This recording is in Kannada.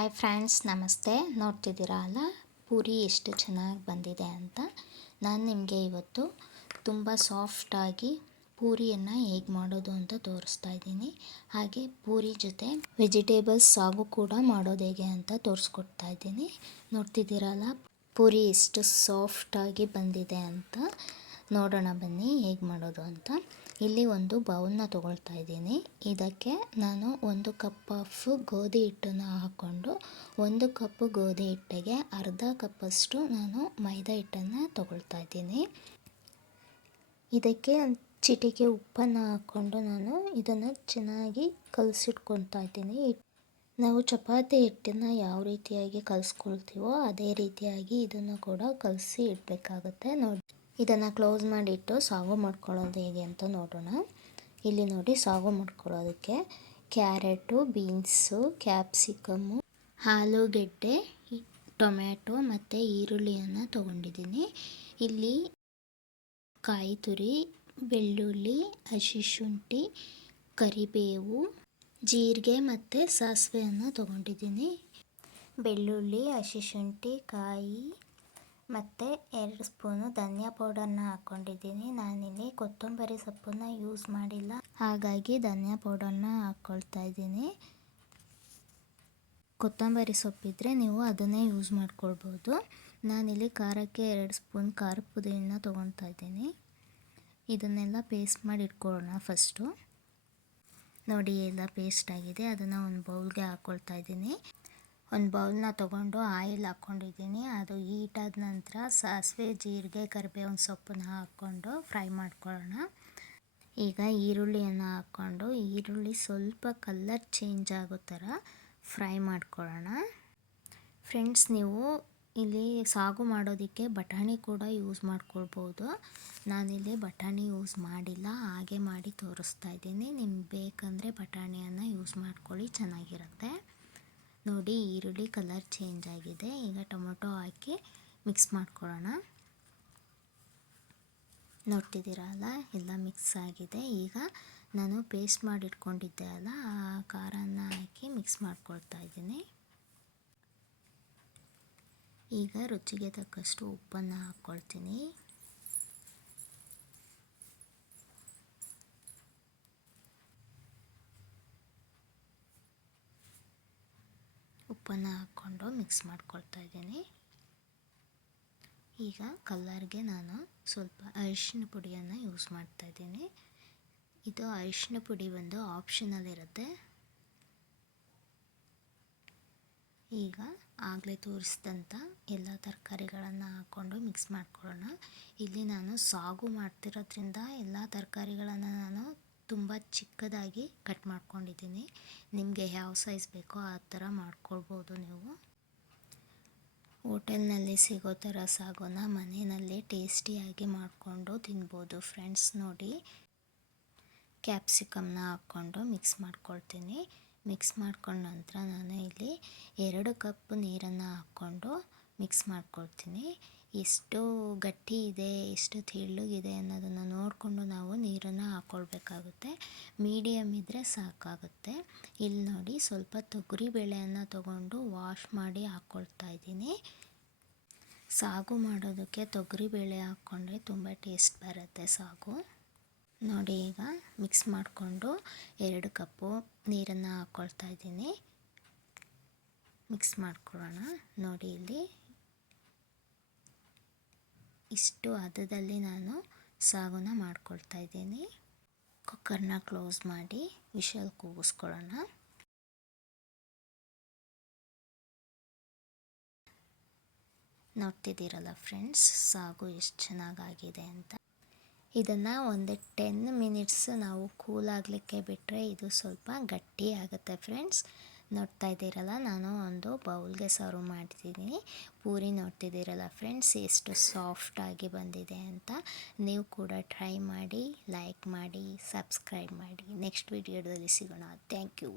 ಹಾಯ್ ಫ್ರೆಂಡ್ಸ್, ನಮಸ್ತೆ. ನೋಡ್ತಿದ್ದೀರಾ ಅಲ್ಲ, ಪೂರಿ ಎಷ್ಟು ಚೆನ್ನಾಗಿ ಬಂದಿದೆ ಅಂತ. ನಾನು ನಿಮಗೆ ಇವತ್ತು ತುಂಬ ಸಾಫ್ಟಾಗಿ ಪೂರಿಯನ್ನು ಹೇಗೆ ಮಾಡೋದು ಅಂತ ತೋರಿಸ್ತಾ ಇದ್ದೀನಿ. ಹಾಗೆ ಪೂರಿ ಜೊತೆ ವೆಜಿಟೇಬಲ್ಸ್ ಸಾಗು ಕೂಡ ಮಾಡೋದು ಹೇಗೆ ಅಂತ ತೋರಿಸ್ಕೊಡ್ತಾ ಇದ್ದೀನಿ. ನೋಡ್ತಿದ್ದೀರಲ್ಲ, ಪೂರಿ ಎಷ್ಟು ಸಾಫ್ಟಾಗಿ ಬಂದಿದೆ ಅಂತ. ನೋಡೋಣ ಬನ್ನಿ ಹೇಗೆ ಮಾಡೋದು ಅಂತ. ಇಲ್ಲಿ ಒಂದು ಬೌಲ್ನ ತೊಗೊಳ್ತಾ ಇದ್ದೀನಿ. ಇದಕ್ಕೆ ನಾನು 1 ಕಪ್ ಆಫ್ ಗೋಧಿ ಹಿಟ್ಟನ್ನು ಹಾಕ್ಕೊಂಡು 1 ಕಪ್ ಗೋಧಿ ಹಿಟ್ಟಿಗೆ ಅರ್ಧ ಕಪ್ಪಷ್ಟು ನಾನು ಮೈದಾ ಹಿಟ್ಟನ್ನು ತೊಗೊಳ್ತಾ ಇದ್ದೀನಿ. ಇದಕ್ಕೆ ಚಿಟಿಕೆ ಉಪ್ಪನ್ನು ಹಾಕ್ಕೊಂಡು ನಾನು ಇದನ್ನು ಚೆನ್ನಾಗಿ ಕಲಸಿಟ್ಕೊತಾ ಇದ್ದೀನಿ. ನಾವು ಚಪಾತಿ ಹಿಟ್ಟನ್ನು ಯಾವ ರೀತಿಯಾಗಿ ಕಲಿಸ್ಕೊಳ್ತೀವೋ ಅದೇ ರೀತಿಯಾಗಿ ಇದನ್ನು ಕೂಡ ಕಲಸಿ ಇಡಬೇಕಾಗುತ್ತೆ. ನೋಡಿ, ಇದನ್ನು ಕ್ಲೋಸ್ ಮಾಡಿಟ್ಟು ಸಾಗು ಮಾಡ್ಕೊಳ್ಳೋದು ಹೇಗೆ ಅಂತ ನೋಡೋಣ. ಇಲ್ಲಿ ನೋಡಿ, ಸಾಗು ಮಾಡ್ಕೊಳ್ಳೋದಕ್ಕೆ ಕ್ಯಾರೆಟು, ಬೀನ್ಸು, ಕ್ಯಾಪ್ಸಿಕಮ್ಮು, ಆಲೂಗೆಡ್ಡೆ, ಟೊಮ್ಯಾಟೊ ಮತ್ತು ಈರುಳ್ಳಿಯನ್ನು ತೊಗೊಂಡಿದ್ದೀನಿ. ಇಲ್ಲಿ ಕಾಯಿ ತುರಿ, ಬೆಳ್ಳುಳ್ಳಿ, ಹಸಿಶುಂಠಿ, ಕರಿಬೇವು, ಜೀರಿಗೆ ಮತ್ತು ಸಾಸಿವೆಯನ್ನು ತೊಗೊಂಡಿದ್ದೀನಿ. ಬೆಳ್ಳುಳ್ಳಿ, ಹಸಿಶುಂಠಿ, ಕಾಯಿ ಮತ್ತು 2 ಸ್ಪೂನು ಧನಿಯಾ ಪೌಡರ್ನ ಹಾಕ್ಕೊಂಡಿದ್ದೀನಿ. ನಾನಿಲ್ಲಿ ಕೊತ್ತಂಬರಿ ಸೊಪ್ಪನ್ನು ಯೂಸ್ ಮಾಡಿಲ್ಲ, ಹಾಗಾಗಿ ಧನಿಯಾ ಪೌಡರ್ನ ಹಾಕ್ಕೊಳ್ತಾ ಇದ್ದೀನಿ. ಕೊತ್ತಂಬರಿ ಸೊಪ್ಪಿದ್ರೆ ನೀವು ಅದನ್ನೇ ಯೂಸ್ ಮಾಡ್ಕೊಳ್ಬೋದು. ನಾನಿಲ್ಲಿ ಖಾರಕ್ಕೆ 2 ಸ್ಪೂನ್ ಖಾರದ ಪುಡಿಯನ್ನು ತೊಗೊಳ್ತಾ ಇದ್ದೀನಿ. ಇದನ್ನೆಲ್ಲ ಪೇಸ್ಟ್ ಮಾಡಿ ಇಟ್ಕೊಳ್ಳೋಣ ಫಸ್ಟು. ನೋಡಿ, ಎಲ್ಲ ಪೇಸ್ಟ್ ಆಗಿದೆ. ಅದನ್ನು ಒಂದು ಬೌಲ್ಗೆ ಹಾಕ್ಕೊಳ್ತಾ ಇದ್ದೀನಿ. ಒಂದು ಬೌಲ್ನ ತೊಗೊಂಡು ಆಯಿಲ್ ಹಾಕ್ಕೊಂಡಿದ್ದೀನಿ. ಅದು ಹೀಟಾದ ನಂತರ ಸಾಸಿವೆ, ಜೀರಿಗೆ, ಕರಿಬೇವಿನ ಸೊಪ್ಪನ್ನ ಹಾಕ್ಕೊಂಡು ಫ್ರೈ ಮಾಡ್ಕೊಳ್ಳೋಣ. ಈಗ ಈರುಳ್ಳಿಯನ್ನು ಹಾಕ್ಕೊಂಡು ಈರುಳ್ಳಿ ಸ್ವಲ್ಪ ಕಲರ್ ಚೇಂಜ್ ಆಗೋ ಥರ ಫ್ರೈ ಮಾಡ್ಕೊಳ್ಳೋಣ. ಫ್ರೆಂಡ್ಸ್, ನೀವು ಇಲ್ಲಿ ಸಾಗು ಮಾಡೋದಕ್ಕೆ ಬಟಾಣಿ ಕೂಡ ಯೂಸ್ ಮಾಡ್ಕೊಳ್ಬೋದು. ನಾನಿಲ್ಲಿ ಬಟಾಣಿ ಯೂಸ್ ಮಾಡಿಲ್ಲ, ಹಾಗೆ ಮಾಡಿ ತೋರಿಸ್ತಾ ಇದ್ದೀನಿ. ನಿಮ್ಗೆ ಬೇಕಂದರೆ ಬಟಾಣಿಯನ್ನು ಯೂಸ್ ಮಾಡ್ಕೊಳ್ಳಿ, ಚೆನ್ನಾಗಿರುತ್ತೆ. ನೋಡಿ, ಈರುಳ್ಳಿ ಕಲರ್ ಚೇಂಜ್ ಆಗಿದೆ. ಈಗ ಟೊಮೊಟೊ ಹಾಕಿ ಮಿಕ್ಸ್ ಮಾಡ್ಕೊಳ್ಳೋಣ. ನೋಡ್ತಿದ್ದೀರಲ್ಲ, ಎಲ್ಲ ಮಿಕ್ಸ್ ಆಗಿದೆ. ಈಗ ನಾನು ಪೇಸ್ಟ್ ಮಾಡಿ ಇಟ್ಕೊಂಡಿದ್ದೆ ಅಲ್ಲ, ಆ ಖಾರನ ಹಾಕಿ ಮಿಕ್ಸ್ ಮಾಡ್ಕೊಳ್ತಾ ಇದ್ದೀನಿ. ಈಗ ರುಚಿಗೆ ತಕ್ಕಷ್ಟು ಉಪ್ಪನ್ನು ಹಾಕ್ಕೊಳ್ತೀನಿ. ಉಪ್ಪನ್ನು ಹಾಕ್ಕೊಂಡು ಮಿಕ್ಸ್ ಮಾಡ್ಕೊಳ್ತಾ ಇದ್ದೀನಿ. ಈಗ ಕಲರ್ಗೆ ನಾನು ಸ್ವಲ್ಪ ಅರಿಶಿನ ಪುಡಿಯನ್ನು ಯೂಸ್ ಮಾಡ್ತಾ ಇದ್ದೀನಿ. ಇದು ಅರಿಶಿನ ಪುಡಿ ಬಂದು ಆಪ್ಷನಲ್ ಇರುತ್ತೆ. ಈಗ ಆಗಲೇ ತೋರಿಸಿದಂಥ ಎಲ್ಲ ತರಕಾರಿಗಳನ್ನು ಹಾಕ್ಕೊಂಡು ಮಿಕ್ಸ್ ಮಾಡ್ಕೊಳ್ಳೋಣ. ಇಲ್ಲಿ ನಾನು ಸಾಗು ಮಾಡ್ತಿರೋದ್ರಿಂದ ಎಲ್ಲ ತರಕಾರಿಗಳನ್ನು ನಾನು ತುಂಬ ಚಿಕ್ಕದಾಗಿ ಕಟ್ ಮಾಡ್ಕೊಂಡಿದ್ದೀನಿ. ನಿಮಗೆ ಯಾವ ಸೈಜ್ ಬೇಕೋ ಆ ಥರ ಮಾಡ್ಕೊಳ್ಬೋದು. ನೀವು ಹೋಟೆಲ್ನಲ್ಲಿ ಸಿಗೋ ಥರ ಸಾಗುನ ಮನೆಯಲ್ಲಿ ಟೇಸ್ಟಿಯಾಗಿ ಮಾಡಿಕೊಂಡು ತಿನ್ಬೋದು ಫ್ರೆಂಡ್ಸ್. ನೋಡಿ, ಕ್ಯಾಪ್ಸಿಕಮ್ನ ಹಾಕ್ಕೊಂಡು ಮಿಕ್ಸ್ ಮಾಡ್ಕೊಳ್ತೀನಿ. ಮಿಕ್ಸ್ ಮಾಡ್ಕೊಂಡ ನಂತರ ನಾನು ಇಲ್ಲಿ 2 ಕಪ್ ನೀರನ್ನು ಹಾಕ್ಕೊಂಡು ಮಿಕ್ಸ್ ಮಾಡ್ಕೊಳ್ತೀನಿ. ಎಷ್ಟು ಗಟ್ಟಿ ಇದೆ, ಎಷ್ಟು ತೆಳ್ಳಗಿದೆ ಅನ್ನೋದನ್ನು ನೋಡಿಕೊಂಡು ನಾವು ನೀರನ್ನು ಹಾಕ್ಕೊಳ್ಬೇಕಾಗುತ್ತೆ. ಮೀಡಿಯಮ್ ಇದ್ದರೆ ಸಾಕಾಗುತ್ತೆ. ಇಲ್ಲಿ ನೋಡಿ, ಸ್ವಲ್ಪ ತೊಗರಿಬೇಳೆಯನ್ನು ತೊಗೊಂಡು ವಾಶ್ ಮಾಡಿ ಹಾಕ್ಕೊಳ್ತಾ ಇದ್ದೀನಿ. ಸಾಗು ಮಾಡೋದಕ್ಕೆ ತೊಗರಿಬೇಳೆ ಹಾಕ್ಕೊಂಡ್ರೆ ತುಂಬ ಟೇಸ್ಟ್ ಬರುತ್ತೆ ಸಾಗು. ನೋಡಿ, ಈಗ ಮಿಕ್ಸ್ ಮಾಡಿಕೊಂಡು 2 ಕಪ್ಪು ನೀರನ್ನು ಹಾಕ್ಕೊಳ್ತಾ ಇದ್ದೀನಿ. ಮಿಕ್ಸ್ ಮಾಡ್ಕೊಳ್ಳೋಣ. ನೋಡಿ, ಇಲ್ಲಿ ಇಷ್ಟು ಹದದಲ್ಲಿ ನಾನು ಸಾಗುನ ಮಾಡ್ಕೊಳ್ತಾ ಇದ್ದೀನಿ. ಕುಕ್ಕರ್ನ ಕ್ಲೋಸ್ ಮಾಡಿ ವಿಷಲ್ ಕೂಗಿಸ್ಕೊಳ್ಳೋಣ. ನೋಡ್ತಿದ್ದೀರಲ್ಲ ಫ್ರೆಂಡ್ಸ್, ಸಾಗು ಎಷ್ಟು ಚೆನ್ನಾಗಾಗಿದೆ ಅಂತ. ಇದನ್ನು ಒಂದು 10 ಮಿನಿಟ್ಸ್ ನಾವು ಕೂಲ್ ಆಗಲಿಕ್ಕೆ ಬಿಟ್ಟರೆ ಇದು ಸ್ವಲ್ಪ ಗಟ್ಟಿ ಆಗುತ್ತೆ ಫ್ರೆಂಡ್ಸ್. ನೋಡ್ತಾ ಇದ್ದೀರಲ್ಲ, ನಾನು ಒಂದು ಬೌಲ್ಗೆ ಸರ್ವ್ ಮಾಡ್ತಿದ್ದೀನಿ. ಪೂರಿ ನೋಡ್ತಿದ್ದೀರಲ್ಲ ಫ್ರೆಂಡ್ಸ್, ಎಷ್ಟು ಸಾಫ್ಟಾಗಿ ಬಂದಿದೆ ಅಂತ. ನೀವು ಕೂಡ ಟ್ರೈ ಮಾಡಿ, ಲೈಕ್ ಮಾಡಿ, ಸಬ್ಸ್ಕ್ರೈಬ್ ಮಾಡಿ. ನೆಕ್ಸ್ಟ್ ವಿಡಿಯೋದಲ್ಲಿ ಸಿಗೋಣ. Thank you.